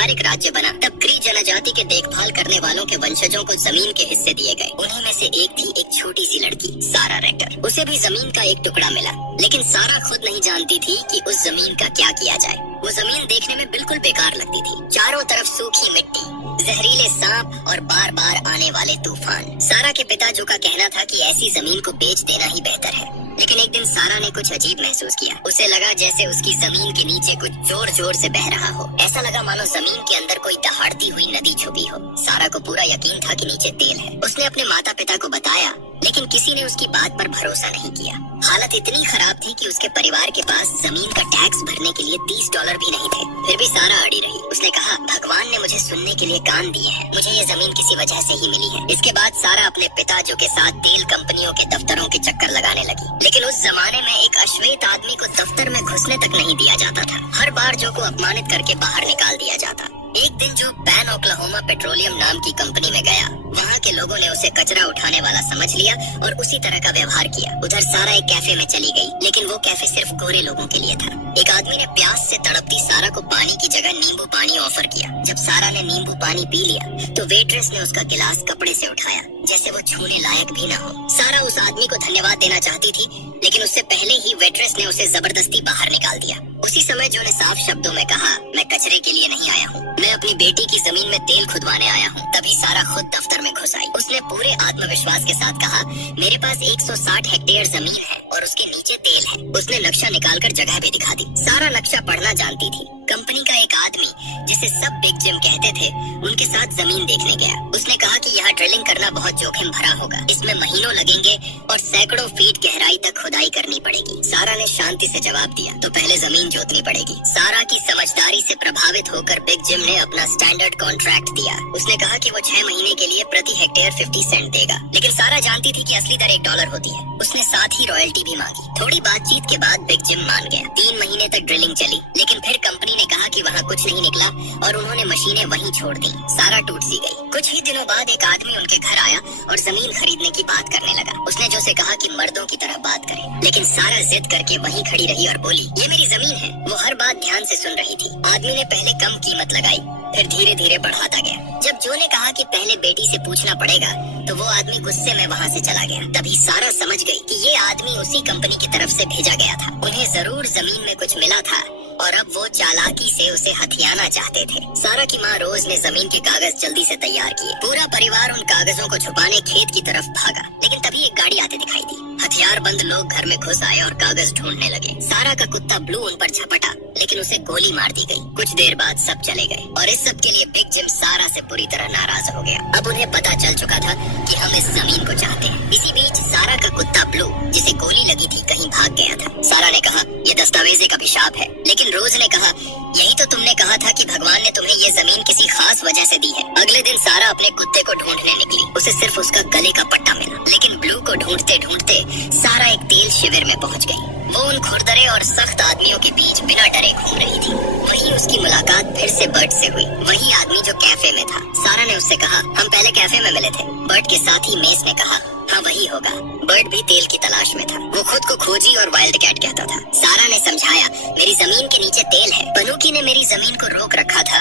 औपचारिक राज्य बना तब क्री जनजाति के देखभाल करने वालों के वंशजों को जमीन के हिस्से दिए गए। उन्हीं में से एक थी एक छोटी सी लड़की सारा रेक्टर। उसे भी जमीन का एक टुकड़ा मिला, लेकिन सारा खुद नहीं जानती थी कि उस जमीन का क्या किया जाए। वो जमीन देखने में बिल्कुल बेकार लगती थी। चारों तरफ सूखी मिट्टी, जहरीले सांप और बार बार आने वाले तूफान। सारा के पिता जो का कहना था कि ऐसी जमीन को बेच देना ही बेहतर है, लेकिन एक दिन सारा ने कुछ अजीब महसूस किया। उसे लगा जैसे उसकी जमीन के नीचे कुछ जोर जोर से बह रहा हो। ऐसा लगा मानो जमीन के अंदर कोई दहाड़ती हुई नदी छुपी हो। सारा को पूरा यकीन था कि नीचे तेल है। उसने अपने माता पिता को बताया, लेकिन किसी ने उसकी बात पर भरोसा नहीं किया। हालत इतनी खराब थी कि उसके परिवार के पास जमीन का टैक्स भरने के लिए $30 भी नहीं थे। फिर भी सारा अड़ी रही। उसने कहा, भगवान ने मुझे सुनने के लिए कान दिए हैं, मुझे ये जमीन किसी वजह से ही मिली है। इसके बाद सारा अपने पिताजो के साथ तेल कंपनियों के दफ्तरों के चक्कर लगाने लगी। लेकिन उस जमाने में एक अश्वेत आदमी को दफ्तर में घुसने तक नहीं दिया जाता था। हर बार जो को अपमानित करके बाहर निकाल दिया जाता। एक दिन जो पैन ओक्लाहोमा पेट्रोलियम नाम की कंपनी में गया, वहाँ के लोगों ने उसे कचरा उठाने वाला समझ लिया और उसी तरह का व्यवहार किया। उधर सारा एक कैफे में चली गई, लेकिन वो कैफे सिर्फ गोरे लोगों के लिए था। एक आदमी ने प्यास से तड़पती सारा को पानी की जगह नींबू पानी ऑफर किया। जब सारा ने नींबू पानी पी लिया तो वेट्रेस ने उसका गिलास कपड़े से उठाया, जैसे वो छूने लायक भी न हो। सारा उस आदमी को धन्यवाद देना चाहती थी, लेकिन उससे पहले ही वेट्रेस ने उसे जबरदस्ती बाहर निकाल दिया। उसी समय जो ने साफ शब्दों में कहा, मैं कचरे के लिए नहीं आया हूँ, मैं अपनी बेटी की जमीन में तेल खुदवाने आया हूँ। तभी सारा खुद दफ्तर में घुस आई। उसने पूरे आत्मविश्वास के साथ कहा, मेरे पास 160 हेक्टेयर जमीन है और उसके नीचे तेल है। उसने नक्शा निकालकर जगह भी दिखा दी। सारा नक्शा पढ़ना जानती थी। कंपनी का एक आदमी जिसे सब बिग जिम कहते थे, उनके साथ जमीन देखने गया। उसने कहा कि यहाँ ड्रिलिंग करना बहुत जोखिम भरा होगा, इसमें महीनों लगेंगे और सैकड़ों फीट गहराई तक खुदाई करनी पड़ेगी। सारा ने शांति से जवाब दिया, तो पहले जमीन जोतनी पड़ेगी। सारा की समझदारी से प्रभावित होकर बिग जिम ने अपना स्टैंडर्ड कॉन्ट्रैक्ट दिया। उसने कहा कि वो 6 महीने के लिए प्रति हेक्टेयर 50 सेंट देगा, लेकिन सारा जानती थी कि असली दर $1 होती है। उसने साथ ही रॉयल्टी भी मांगी। थोड़ी बातचीत के बाद बिग जिम मान गया। 3 महीने तक ड्रिलिंग चली, लेकिन फिर कंपनी ने कहा कि वहाँ कुछ नहीं निकला और उन्होंने मशीनें वहीं छोड़ दी। सारा टूट सी गई। कुछ ही दिनों बाद एक आदमी उनके घर आया और जमीन खरीदने की बात करने लगा। उसने जो से कहा कि मर्दों की तरह बात करे, लेकिन सारा जिद करके वहीं खड़ी रही और बोली, ये मेरी जमीन है। वो हर बात ध्यान से सुन रही थी। आदमी ने पहले कम कीमत लगाई, फिर धीरे धीरे बढ़ाता गया। जब जो ने कहा कि पहले बेटी से पूछना पड़ेगा, तो वो आदमी गुस्से में वहाँ से चला गया। तभी सारा समझ गई कि ये आदमी उसी कंपनी की तरफ से भेजा गया था। उन्हें जरूर जमीन में कुछ मिला था और अब वो चालाकी से उसे हथियाना चाहते थे। सारा की माँ रोज ने जमीन के कागज जल्दी से तैयार किए। पूरा परिवार उन कागजों को छुपाने खेत की तरफ भागा, लेकिन तभी एक गाड़ी आते दिखाई दी। हथियारबंद लोग घर में घुस आए और कागज ढूंढने लगे। सारा का कुत्ता ब्लू उन पर झपटा, लेकिन उसे गोली मार दी गई। कुछ देर बाद सब चले गए और इस सब के लिए बिग जिम सारा से पूरी तरह नाराज हो गया। अब उन्हें पता चल चुका था कि हम इस जमीन को चाहते हैं। इसी बीच सारा का कुत्ता ब्लू, जिसे गोली लगी थी, कहीं भाग गया था। सारा ने कहा, ये दस्तावेज एक अभिशाप है, लेकिन रोज ने कहा, यही तो तुमने कहा था कि भगवान ने तुम्हें ये जमीन किसी खास वजह से दी है। अगले दिन सारा अपने कुत्ते को ढूंढने निकली। उसे सिर्फ उसका गले का पट्टा मिला, लेकिन ब्लू को ढूंढते ढूंढते सारा एक तेल शिविर में पहुंच गई। वो उन खुरदरे और सख्त आदमियों के बीच बिना डरे घूम रही थी। वहीं उसकी मुलाकात फिर से बर्ट से हुई। वही आदमी जो कैफे में था। सारा ने उससे कहा, हम पहले कैफे में मिले थे। बर्ट के साथ ही मेस ने कहा, हाँ वही होगा। बर्ट भी तेल की तलाश में था। वो खुद को खोजी और वाइल्ड कैट कहता था। सारा ने समझाया, मेरी जमीन के नीचे तेल है। पनूकी ने मेरी जमीन को रोक रखा था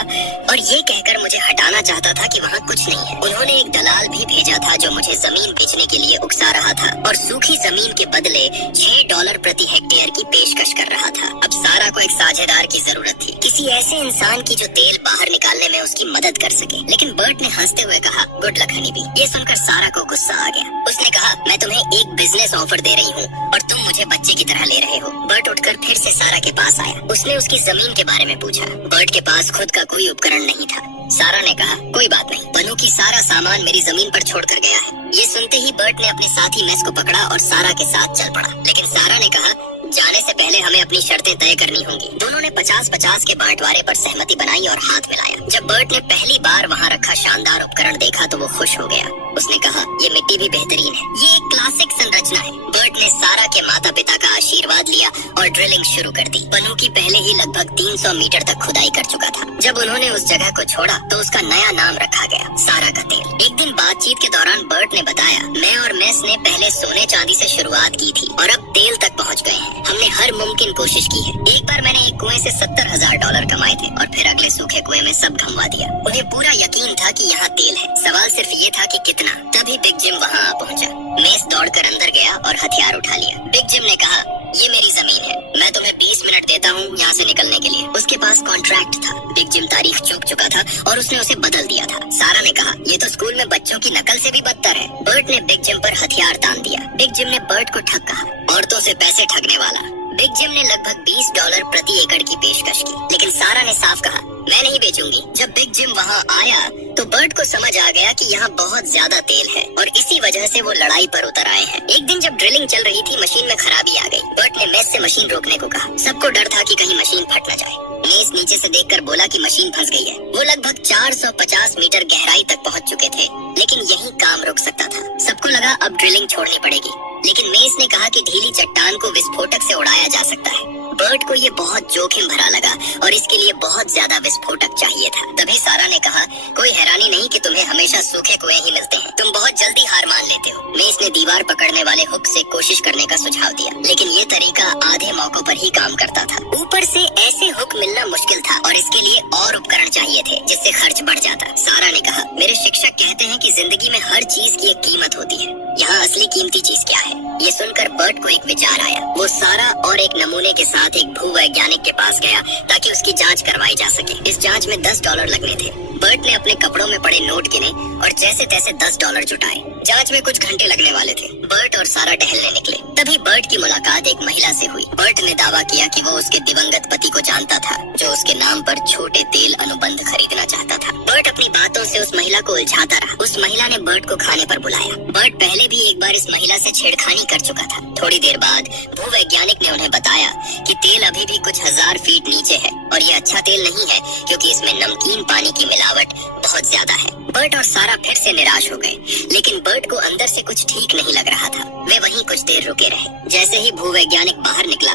और ये कहकर मुझे हटाना चाहता था कि वहाँ कुछ नहीं है। उन्होंने एक दलाल भी भेजा था जो मुझे जमीन बेचने के लिए उकसा रहा था और सूखी जमीन के बदले $6 प्रति हेक्टेयर की पेशकश कर रहा था। अब सारा को एक साझेदार की जरूरत थी, किसी ऐसे इंसान की जो तेल बाहर निकालने में उसकी मदद कर सके। लेकिन बर्ट ने हंसते हुए कहा, गुड लक हनी बी। ये सुनकर सारा को गुस्सा आ गया। उसने कहा, मैं तुम्हें एक बिजनेस ऑफर दे रही हूँ और तुम मुझे बच्चे की तरह ले रहे हो। बर्ट उठकर फिर से सारा के पास आया। उसने उसकी जमीन के बारे में पूछा। बर्ट के पास खुद का कोई उपकरण नहीं था। सारा ने कहा, कोई बात नहीं, पनू की सारा सामान मेरी जमीन पर छोड़कर गया है। ये सुनते ही बर्ट ने अपने साथी मेस को पकड़ा और सारा के साथ चल पड़ा। लेकिन सारा ने कहा, जाने से पहले हमें अपनी शर्तें तय करनी होंगी। दोनों ने 50-50 के बांटवारे पर सहमति बनाई और हाथ मिलाया। जब बर्ट ने पहली बार वहाँ रखा शानदार उपकरण देखा तो वो खुश हो गया। उसने कहा, ये मिट्टी भी बेहतरीन है, ये एक क्लासिक संरचना है। बर्ट ने सारा के माता पिता का आशीर्वाद लिया और ड्रिलिंग शुरू कर दी। पनू की पहले ही लगभग 300 मीटर तक खुदाई कर चुका था। जब उन्होंने उस जगह को छोड़ा तो उसका नया नाम रखा गया, सारा का तेल। एक दिन बातचीत के दौरान बर्ट ने बताया, मैं और मेस ने पहले सोने चांदी से शुरुआत की थी और अब तेल तक पहुँच गए हैं। हमने हर मुमकिन कोशिश की है। एक बार मैंने एक कुएं से $70,000 कमाए थे और फिर अगले सूखे कुएं में सब घमवा दिया। उन्हें पूरा यकीन था कि यहाँ तेल है, सवाल सिर्फ ये था कि कितना। तभी बिग जिम वहाँ आ पहुँचा। मेस दौड़कर अंदर गया और हथियार उठा लिया। बिग जिम ने कहा, ये मेरी जमीन है, मैं तुम्हें 20 मिनट देता हूँ यहाँ से निकलने के लिए। उसके पास कॉन्ट्रैक्ट था। बिग जिम तारीख चूक चुका था और उसने उसे बदल दिया था। सारा ने कहा, ये तो स्कूल में बच्चों की नकल से भी बदतर है। बर्ट ने बिग जिम पर हथियार तान दिया। बिग जिम ने बर्ट को ठग कहा, औरतों से पैसे ठगने वाला। बिग जिम ने लगभग $20 प्रति एकड़ की पेशकश की, लेकिन सारा ने साफ कहा, मैं नहीं बेचूंगी। जब बिग जिम वहाँ आया तो बर्ट को समझ आ गया कि यहाँ बहुत ज्यादा तेल है और इसी वजह से वो लड़ाई पर उतर आए हैं। एक दिन जब ड्रिलिंग चल रही थी, मशीन में खराबी आ गई। बर्ट ने मेस से मशीन रोकने को कहा। सबको डर था कि कहीं मशीन फट न जाए। मेस नीचे से देखकर बोला कि मशीन फंस गई है। वो लगभग 450 मीटर गहराई तक पहुँच चुके थे, लेकिन यही काम रुक सकता था। सबको लगा अब ड्रिलिंग छोड़नी पड़ेगी, लेकिन मेस ने कहा कि ढीली चट्टान को विस्फोटक से उड़ाया जा सकता है। बर्ट को ये बहुत जोखिम भरा लगा और इसके लिए बहुत ज्यादा विस्फोटक चाहिए था। तभी सारा ने कहा, कोई हैरानी नहीं कि तुम्हें हमेशा सूखे कुएं ही मिलते हैं, तुम बहुत जल्दी हार मान लेते हो। मेस ने दीवार पकड़ने वाले हुक से कोशिश करने का सुझाव दिया, लेकिन ये तरीका आधे मौकों पर ही काम करता था। ऊपर से ऐसे हुक मिलना मुश्किल था और इसके लिए और उपकरण चाहिए थे, जिससे खर्च बढ़ जाता। सारा ने कहा, मेरे शिक्षक कहते हैं कि जिंदगी में हर चीज की एक कीमत होती है, यहाँ असली कीमती चीज क्या है? ये सुनकर बर्ट को एक विचार आया। वो सारा और एक नमूने के साथ एक भूवैज्ञानिक के पास गया ताकि उसकी जांच करवाई जा सके। इस जांच में $10 लगने थे। बर्ट ने अपने कपड़ों में पड़े नोट गिने और जैसे तैसे $10 जुटाए। जांच में कुछ घंटे लगने वाले थे। बर्ट और सारा टहलने निकले। तभी बर्ट की मुलाकात एक महिला से हुई। बर्ट ने दावा किया कि वो उसके दिवंगत पति को जानता था, जो उसके नाम पर छोटे तेल अनुबंध खरीदना चाहता था। बर्ट अपनी बातों से उस महिला को उलझाता रहा। उस महिला ने बर्ट को खाने पर बुलाया। बर्ट पहले भी एक बार इस महिला से छेड़खानी कर चुका था। थोड़ी देर बाद भूवैज्ञानिक ने उन्हें बताया कि तेल अभी भी कुछ 1000 फीट नीचे है और ये अच्छा तेल नहीं है, क्योंकि इसमें नमकीन पानी की मिलावट बहुत ज्यादा है। बर्ट और सारा फिर से निराश हो गए, लेकिन बर्ट को अंदर से कुछ ठीक नहीं लग रहा था। वे वहीं कुछ देर रुके रहे। जैसे ही भूवैज्ञानिक बाहर निकला,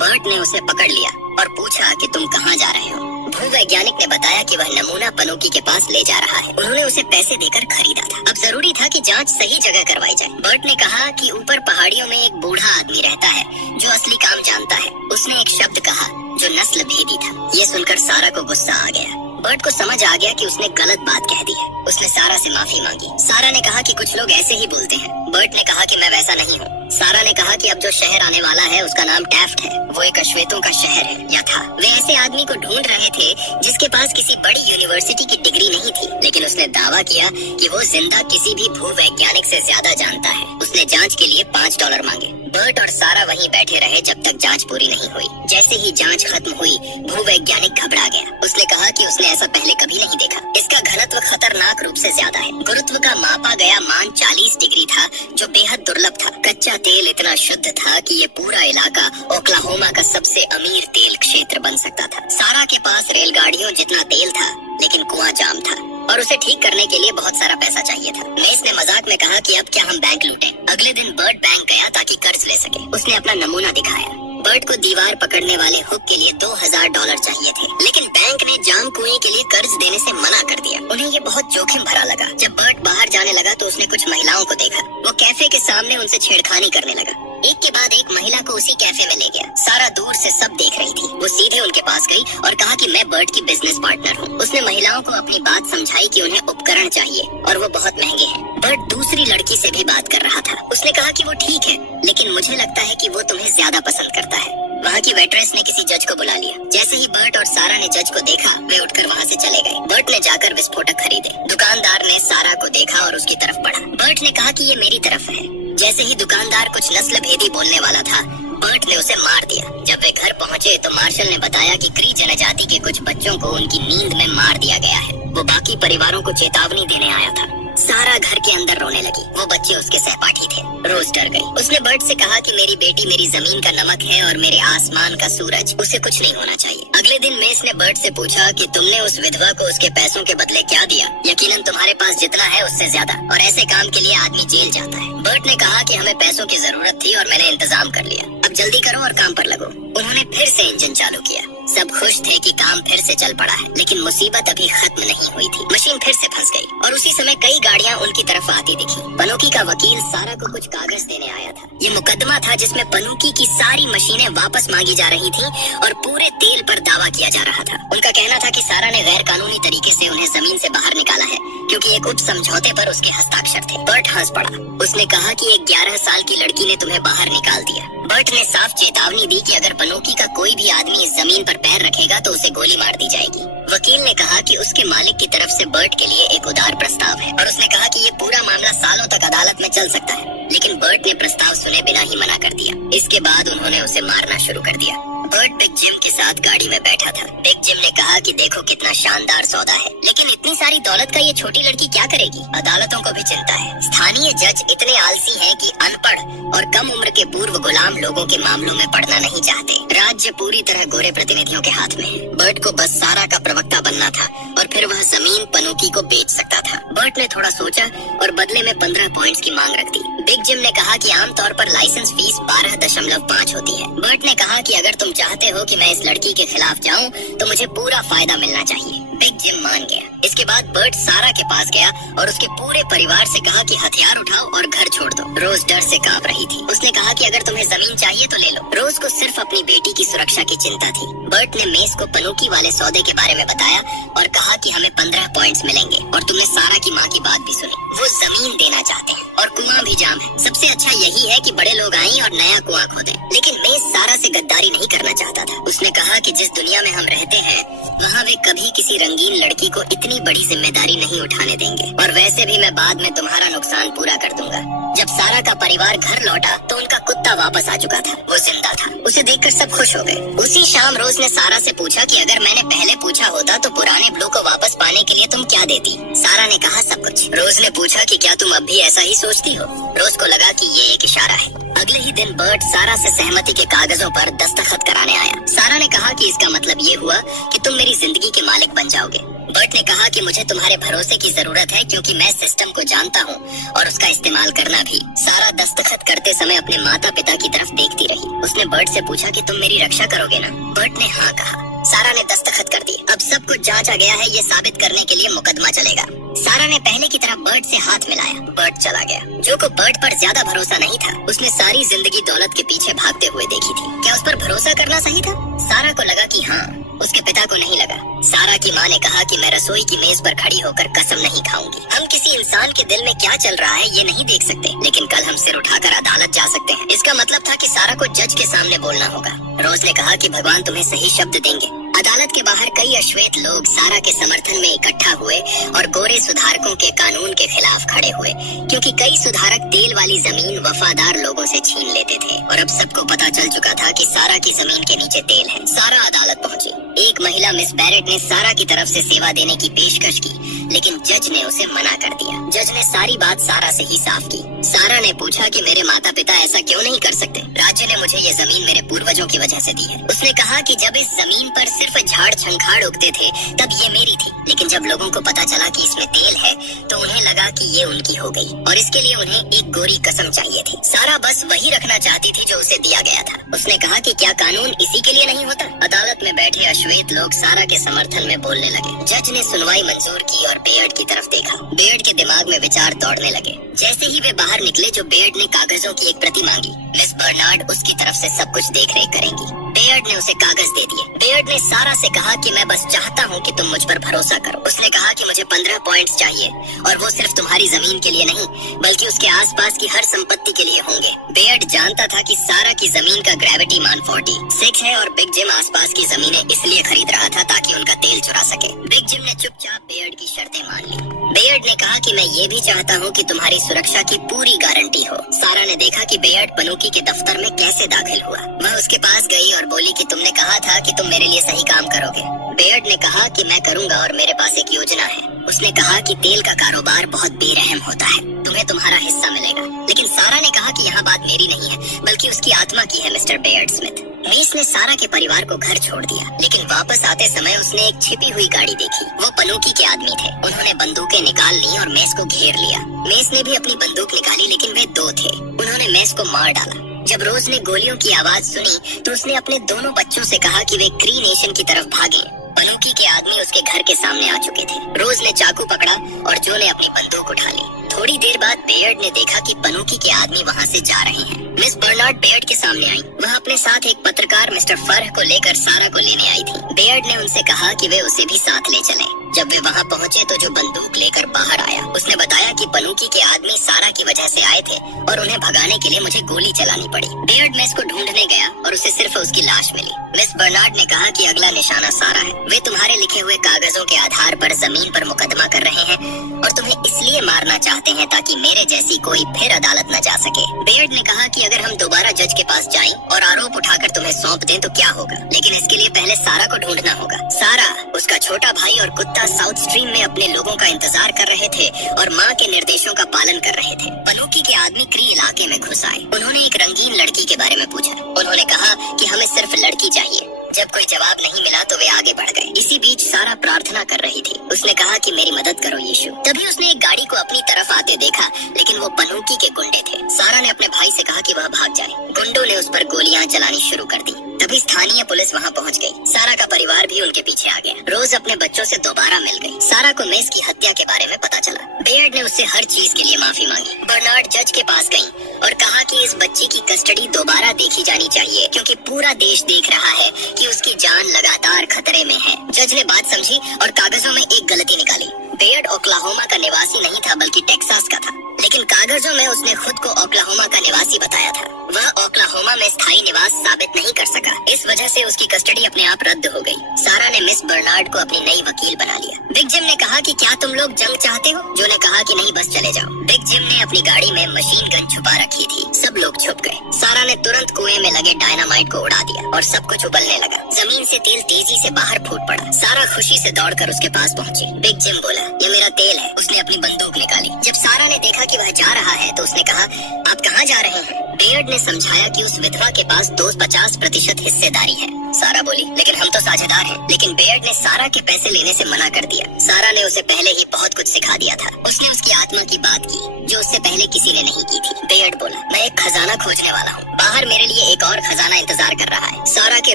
बर्ट ने उसे पकड़ लिया और पूछा कि तुम कहाँ जा रहे हो? भूवैज्ञानिक ने बताया कि वह नमूना पनोकी के पास ले जा रहा है। उन्होंने उसे पैसे देकर खरीदा था। अब जरूरी था कि जांच सही जगह करवाई जाए। बर्ट ने कहा कि ऊपर पहाड़ियों में एक बूढ़ा आदमी रहता है जो असली काम जानता है। उसने एक शब्द कहा जो नस्ल भेदी था। ये सुनकर सारा को गुस्सा आ गया। बर्ट को समझ आ गया कि उसने गलत बात कह दी है। उसने सारा से माफी मांगी। सारा ने कहा कि कुछ लोग ऐसे ही बोलते हैं। बर्ट ने कहा कि मैं वैसा नहीं हूँ। सारा ने कहा कि अब जो शहर आने वाला है उसका नाम टैफ्ट है। वो एक अश्वेतों का शहर है या था। वे ऐसे आदमी को ढूंढ रहे थे जिसके पास किसी बड़ी यूनिवर्सिटी की डिग्री नहीं थी, लेकिन उसने दावा किया कि वो जिंदा किसी भी भूवैज्ञानिक से ज्यादा जानता है। उसने जांच के लिए $5 मांगे। बर्ट और सारा वहीं बैठे रहे जब तक जांच पूरी नहीं हुई। जैसे ही जांच खत्म हुई, भूवैज्ञानिक घबरा गया। उसने कहा कि उसने ऐसा पहले कभी नहीं देखा। इसका घनत्व खतरनाक रूप से ज्यादा है। गुरुत्व का मापा गया मान 40 डिग्री था, जो बेहद दुर्लभ था। कच्चा तेल इतना शुद्ध था कि ये पूरा इलाका ओक्लाहोमा का सबसे अमीर तेल क्षेत्र बन सकता था। सारा के पास रेलगाड़ियों जितना तेल था, लेकिन कुआं जाम था और उसे ठीक करने के लिए बहुत सारा पैसा चाहिए था। मेस ने मजाक में कहा कि अब क्या हम बैंक लूटें? अगले दिन बर्ट बैंक गया ताकि कर्ज ले सके। उसने अपना नमूना दिखाया। बर्ट को दीवार पकड़ने वाले हुक के लिए $2000 चाहिए थे, लेकिन बैंक ने जाम कुएं के लिए कर्ज देने से मना कर दिया। उन्हें ये बहुत जोखिम भरा लगा। जब बर्ट बाहर जाने लगा तो उसने कुछ महिलाओं को देखा। वो कैफे के सामने उनसे छेड़खानी करने लगा। एक के बाद एक महिला को उसी कैफे में ले गया। सारा दूर से सब देख रही थी। वो सीधे उनके पास गई और कहा कि मैं बर्ट की बिजनेस पार्टनर हूँ। उसने महिलाओं को अपनी बात समझाई कि उन्हें उपकरण चाहिए और वो बहुत महंगे हैं। बर्ट दूसरी लड़की से भी बात कर रहा था। उसने कहा कि वो ठीक है, लेकिन मुझे लगता है कि वो तुम्हें ज्यादा पसंद करता है। वहाँ की वेट्रेस ने किसी जज को बुला लिया। जैसे ही बर्ट और सारा ने जज को देखा, वे उठकर वहाँ से चले गए। बर्ट ने जाकर विस्फोटक खरीदे। दुकानदार ने सारा को देखा और उसकी तरफ बढ़ा। बर्ट ने कहा कि ये मेरी तरफ है। जैसे ही दुकानदार कुछ नस्ल भेदी बोलने वाला था, बर्ट ने उसे मार दिया। जब वे घर पहुँचे तो मार्शल ने बताया कि क्री जनजाति के कुछ बच्चों को उनकी नींद में मार दिया गया है। वो बाकी परिवारों को चेतावनी देने आया था। सारा घर के अंदर रोने लगी। वो बच्चे उसके सहपाठी थे। रोज डर गई। उसने बर्ट से कहा कि मेरी बेटी मेरी जमीन का नमक है और मेरे आसमान का सूरज, उसे कुछ नहीं होना चाहिए। अगले दिन मेस ने बर्ट से पूछा कि तुमने उस विधवा को उसके पैसों के बदले क्या दिया? यकीनन तुम्हारे पास जितना है उससे ज्यादा, और ऐसे काम के लिए आदमी जेल जाता है। बर्ट ने कहा कि हमें पैसों की जरूरत थी और मैंने इंतजाम कर लिया। अब जल्दी करो और काम पर लगो। उन्होंने फिर से इंजन चालू किया। सब खुश थे कि काम फिर से चल पड़ा है, लेकिन मुसीबत अभी खत्म नहीं हुई थी। मशीन फिर से फंस गई और उसी समय कई गाड़ियां उनकी तरफ आती दिखी। पनोकी का वकील सारा को कुछ कागज देने आया था। ये मुकदमा था जिसमें पनोकी की सारी मशीनें वापस मांगी जा रही थी और पूरे तेल पर दावा किया जा रहा था। उनका कहना था कि सारा ने गैर कानूनी तरीके से उन्हें जमीन से बाहर निकाला है, क्योंकि एक उप समझौते पर उसके हस्ताक्षर थे। बर्ट हंस पड़ा। उसने कहा कि एक 11 साल की लड़की ने तुम्हें बाहर निकाल दिया। बर्ट ने साफ चेतावनी दी कि अगर पनोकी का कोई भी आदमी इस जमीन पर पैर रखेगा तो उसे गोली मार दी जाएगी। वकील ने कहा कि उसके मालिक की तरफ से बर्ट के लिए एक उदार प्रस्ताव है और उसने कहा कि ये पूरा मामला सालों तक अदालत में चल सकता है, लेकिन बर्ट ने प्रस्ताव सुने बिना ही मना कर दिया। इसके बाद उन्होंने उसे मारना शुरू कर दिया। बर्ट बिग जिम के साथ गाड़ी में बैठा था। बिग जिम ने कहा कि देखो कितना शानदार सौदा है, लेकिन इतनी सारी दौलत का ये छोटी लड़की क्या करेगी? अदालतों को भी चिंता है। स्थानीय जज इतने आलसी हैं कि अनपढ़ और कम उम्र के पूर्व गुलाम लोगों के मामलों में पड़ना नहीं चाहते। राज्य पूरी तरह गोरे प्रतिनिधियों के हाथ में है। बर्ट को बस सारा का प्रवक्ता बनना था और फिर वह जमीन पनोकी को बेच सकता था। बर्ट ने थोड़ा सोचा और बदले में 15 पॉइंट्स की मांग रख दी। बिग जिम ने कहा कि आमतौर पर लाइसेंस फीस 12.5 होती है। बर्ट ने कहा कि अगर तुम चाहते हो कि मैं इस लड़की के खिलाफ जाऊं तो मुझे पूरा फायदा मिलना चाहिए। बिग जिम मान गया। इसके बाद बर्ट सारा के पास गया और उसके पूरे परिवार से कहा कि हथियार उठाओ और घर छोड़ दो। रोज डर से कांप रही थी। उसने कहा कि अगर तुम्हें जमीन चाहिए तो ले लो। रोज को सिर्फ अपनी बेटी की सुरक्षा की चिंता थी। बर्ट ने मेस को पनोकी वाले सौदे के बारे में बताया और कहा कि हमें 15 पॉइंट्स मिलेंगे। और तुमने सारा की माँ की बात भी सुनी। वो जमीन देना चाहते हैं और कुआं भी जाम है। सबसे अच्छा यही है कि बड़े लोग आएं और नया कुआं खोदें। लेकिन मेस सारा से गद्दारी नहीं करना चाहता था। उसने कहा कि जिस दुनिया में हम रहते हैं वहाँ वे कभी किसी रंगीन लड़की को इतनी बड़ी जिम्मेदारी नहीं उठाने देंगे, और वैसे भी मैं बाद में तुम्हारा नुकसान पूरा कर दूंगा। जब सारा का परिवार घर लौटा तो उनका कुत्ता वापस आ चुका था। वो जिंदा था। उसे देखकर सब खुश हो गए। उसी शाम रोज ने सारा से पूछा कि अगर मैंने पहले पूछा होता तो पुराने ब्लू को वापस पाने के लिए तुम क्या देती? सारा ने कहा सब कुछ। रोज ने पूछा कि क्या तुम अब भी ऐसा ही सोचती हो? रोज को लगा कि ये एक इशारा है। अगले ही दिन बर्ट सारा से सहमति के कागजों पर दस्तखत कराने आया। सारा ने कहा कि इसका मतलब ये हुआ कि तुम मेरी जिंदगी के मालिक बन जाओगे। बर्ट ने कहा कि मुझे तुम्हारे भरोसे की जरूरत है, क्योंकि मैं सिस्टम को जानता हूँ और उसका इस्तेमाल करना भी। सारा दस्तखत करते समय अपने माता पिता की तरफ देखती रही। उसने बर्ट से पूछा कि तुम मेरी रक्षा करोगे ना? बर्ट ने हाँ कहा। सारा ने दस्तखत कर दिए। अब सब कुछ जांचा गया है, ये साबित करने के लिए मुकदमा चलेगा। सारा ने पहले की तरह बर्ट से हाथ मिलाया। बर्ट चला गया। जो को बर्ट पर ज्यादा भरोसा नहीं था, उसने सारी जिंदगी दौलत के पीछे भागते हुए देखी थी। क्या उस पर भरोसा करना सही था? सारा को लगा कि हाँ, उसके पिता को नहीं लगा। सारा की माँ ने कहा कि मैं रसोई की मेज पर खड़ी होकर कसम नहीं खाऊंगी। हम किसी इंसान के दिल में क्या चल रहा है ये नहीं देख सकते, लेकिन कल हम सिर उठाकर अदालत जा सकते हैं। इसका मतलब था कि सारा को जज के सामने बोलना होगा। रोज ने कहा कि भगवान तुम्हें सही शब्द देंगे। अदालत के बाहर कई अश्वेत लोग सारा के समर्थन में इकट्ठा हुए और गोरे सुधारकों के कानून के खिलाफ खड़े हुए, क्योंकि कई सुधारक तेल वाली जमीन वफादार लोगों से छीन लेते थे। और अब सबको पता चल चुका था कि सारा की जमीन के नीचे तेल है। सारा अदालत पहुंची। एक महिला मिस बैरेट ने सारा की तरफ से सेवा देने की पेशकश की, लेकिन जज ने उसे मना कर दिया। जज ने सारी बात सारा से ही साफ की। सारा ने पूछा कि मेरे माता पिता ऐसा क्यों नहीं कर सकते? राज्य ने मुझे ये जमीन मेरे पूर्वजों की वजह से दी है। उसने कहा कि जब इस जमीन पर सिर्फ झाड़ झंखाड़ उगते थे तब ये मेरी थी, लेकिन जब लोगों को पता चला कि इसमें तेल है तो उन्हें लगा कि ये उनकी हो गई, और इसके लिए उन्हें एक गोरी कसम चाहिए थी। सारा बस वही रखना चाहती थी जो उसे दिया गया था। उसने कहा कि क्या कानून इसी के लिए नहीं होता? अदालत में बैठे अश्वेत लोग सारा के समर्थन में बोलने लगे। जज ने सुनवाई मंजूर की और बेयर्ड की तरफ देखा। बेयर्ड के दिमाग में विचार दौड़ने लगे। जैसे ही वे बाहर निकले, जो बेयर्ड ने कागजों की एक प्रति मांगी। मिस बर्नार्ड उसकी तरफ से सब कुछ देख रेख करेंगी। बेयर्ड ने उसे कागज दे दिए। बेयर्ड ने सारा से कहा कि मैं बस चाहता हूँ कि तुम मुझ पर भरोसा करो। उसने कहा कि मुझे 15 पॉइंट्स चाहिए, और वो सिर्फ तुम्हारी जमीन के लिए नहीं बल्कि उसके आसपास की हर संपत्ति के लिए होंगे। बेयर्ड जानता था कि सारा की जमीन का ग्रेविटी मान 46 है और बिग जिम आसपास की जमीनें इसलिए खरीद रहा था ताकि उनका तेल चुरा सके। बिग जिम ने चुपचाप बेयर्ड की शर्तें मान ली। बेयर्ड ने कहा कि मैं ये भी चाहता हूँ कि तुम्हारी सुरक्षा की पूरी गारंटी हो। सारा ने देखा कि बेयर्ड पनोकी के दफ्तर में कैसे दाखिल हुआ। वह उसके पास गई और बोली कि तुमने कहा था कि तुम मेरे लिए सही काम करोगे। बेयर्ड ने कहा कि मैं करूंगा और मेरे पास एक योजना है। उसने कहा कि तेल का कारोबार बहुत बेरहम होता है, तुम्हें तुम्हारा हिस्सा मिलेगा। लेकिन सारा ने कहा कि यहाँ बात मेरी नहीं है बल्कि उसकी आत्मा की है, मिस्टर बेयर्ड स्मिथ। मेस ने सारा के परिवार को घर छोड़ दिया, लेकिन वापस आते समय उसने एक छिपी हुई गाड़ी देखी। वो पनोकी के आदमी थे। उन्होंने बंदूकें निकाल ली और मेस को घेर लिया। मेस ने भी अपनी बंदूक निकाली, लेकिन वे 2 थे। उन्होंने मेस को मार डाला। जब रोज ने गोलियों की आवाज सुनी तो उसने अपने दोनों बच्चों से कहा कि वे क्री नेशन की तरफ भागे। पनूकी के आदमी उसके घर के सामने आ चुके थे। रोज ने चाकू पकड़ा और जो ने अपनी बंदूक उठा ली। थोड़ी देर बाद बेयर्ड ने देखा कि पनूकी के आदमी वहाँ से जा रहे हैं। मिस बर्नार्ड बेयर्ड के सामने आई। वह अपने साथ एक पत्रकार मिस्टर फर्ह को लेकर सारा को लेने आई थी। बेयर्ड ने उनसे कहा कि वे उसे भी साथ ले चलें। जब वे वहाँ पहुँचे तो जो बंदूक लेकर बाहर आया उसने बताया कि पनूकी के आदमी सारा की वजह से आए थे और उन्हें भगाने के लिए मुझे गोली चलानी पड़ी। बेयर्ड मेस को ढूंढने गया और उसे सिर्फ उसकी लाश मिली। मिस बर्नार्ड ने कहा कि अगला निशाना सारा है। वे तुम्हारे लिखे हुए कागजों के आधार पर जमीन पर मुकदमा कर रहे हैं और तुम्हें इसलिए मारना चाहते हैं ताकि मेरे जैसी कोई फिर अदालत न जा सके। बेयर्ड ने कहा कि अगर हम दोबारा जज के पास जाएं और आरोप उठाकर तुम्हें सौंप दें तो क्या होगा, लेकिन इसके लिए पहले सारा को ढूंढना होगा। सारा, उसका छोटा भाई और कुत्ता साउथ स्ट्रीम में अपने लोगों का इंतजार कर रहे थे और माँ के निर्देशों का पालन कर रहे थे। पनूकी के आदमी क्री इलाके में घुस आए। उन्होंने एक रंगीन लड़की के बारे में पूछा। उन्होंने कहा कि हमें सिर्फ लड़की चाहिए। जब कोई जवाब नहीं मिला तो वे आगे बढ़ गए। इसी बीच सारा प्रार्थना कर रही थी। उसने कहा कि मेरी मदद करो यीशु। तभी उसने एक गाड़ी को अपनी तरफ आते देखा, लेकिन वो पनूकी के गुंडे थे। सारा ने अपने भाई से कहा कि वह भाग जाए। गुंडों ने उस पर गोलियां चलानी शुरू कर दी। तभी स्थानीय पुलिस वहाँ पहुँच गई। सारा का परिवार भी उनके पीछे आ गया। रोज अपने बच्चों से दोबारा मिल गई। सारा को मेस की हत्या के बारे में पता चला। बेयर्ड ने उससे हर चीज के लिए माफी मांगी। बर्नार्ड जज के पास गई और कहा कि इस बच्ची की कस्टडी दोबारा देखी जानी चाहिए क्योंकि पूरा देश देख रहा है कि उसकी जान लगातार खतरे में है। जज ने बात समझी और कागजों में एक गलती निकाली। बेयर्ड ओक्लाहोमा का निवासी नहीं था बल्कि टेक्सास का था, लेकिन कागजों में उसने खुद को ओक्लाहोमा का निवासी बताया था। वह ओक्लाहोमा में स्थायी निवास साबित नहीं कर सका। इस वजह से उसकी कस्टडी अपने आप रद्द हो गई। सारा ने मिस बर्नार्ड को अपनी नई वकील बना लिया। बिग जिम ने कहा कि क्या तुम लोग जंग चाहते हो? जो ने कहा कि नहीं, बस चले जाओ। बिग जिम ने अपनी गाड़ी में मशीन गन छुपा रखी थी। सब लोग छुप गए। सारा ने तुरंत कुएं में लगे डायनामाइट को उड़ा दिया और सब कुछ उबलने लगा। जमीन से तेल तेजी से बाहर फूट पड़ा। सारा खुशी से दौड़कर उसके पास पहुंची। बिग जिम बोला, ये मेरा तेल है। उसने अपनी बंदूक निकाली। जब सारा ने देखा कि वह जा रहा है तो उसने कहा, आप कहाँ जा रहे हैं? बेयर्ड ने समझाया कि उस विधवा के पास 50% हिस्सेदारी है। सारा बोली, लेकिन हम तो साझेदार हैं। लेकिन बेयर्ड ने सारा के पैसे लेने से मना कर दिया। सारा ने उसे पहले ही बहुत कुछ सिखा दिया था। उसने उसकी आत्मा की बात की जो उससे पहले किसी ने नहीं की थी। बेयर्ड बोला, मैं एक खजाना खोजने वाला हूँ। बाहर मेरे लिए एक और खजाना इंतजार कर रहा है। सारा के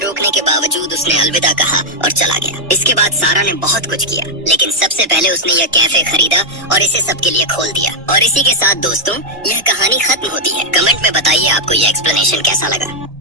रोकने के बावजूद उसने अलविदा कहा और चला गया। इसके बाद सारा ने बहुत कुछ किया, लेकिन सबसे पहले उसने यह कैफे खरीदा और इसे सबके लिए खोल दिया। और इसी के साथ दोस्तों, यह कहानी खत्म होती है। कमेंट में बताइए आपको यह एक्सप्लेनेशन कैसा लगा।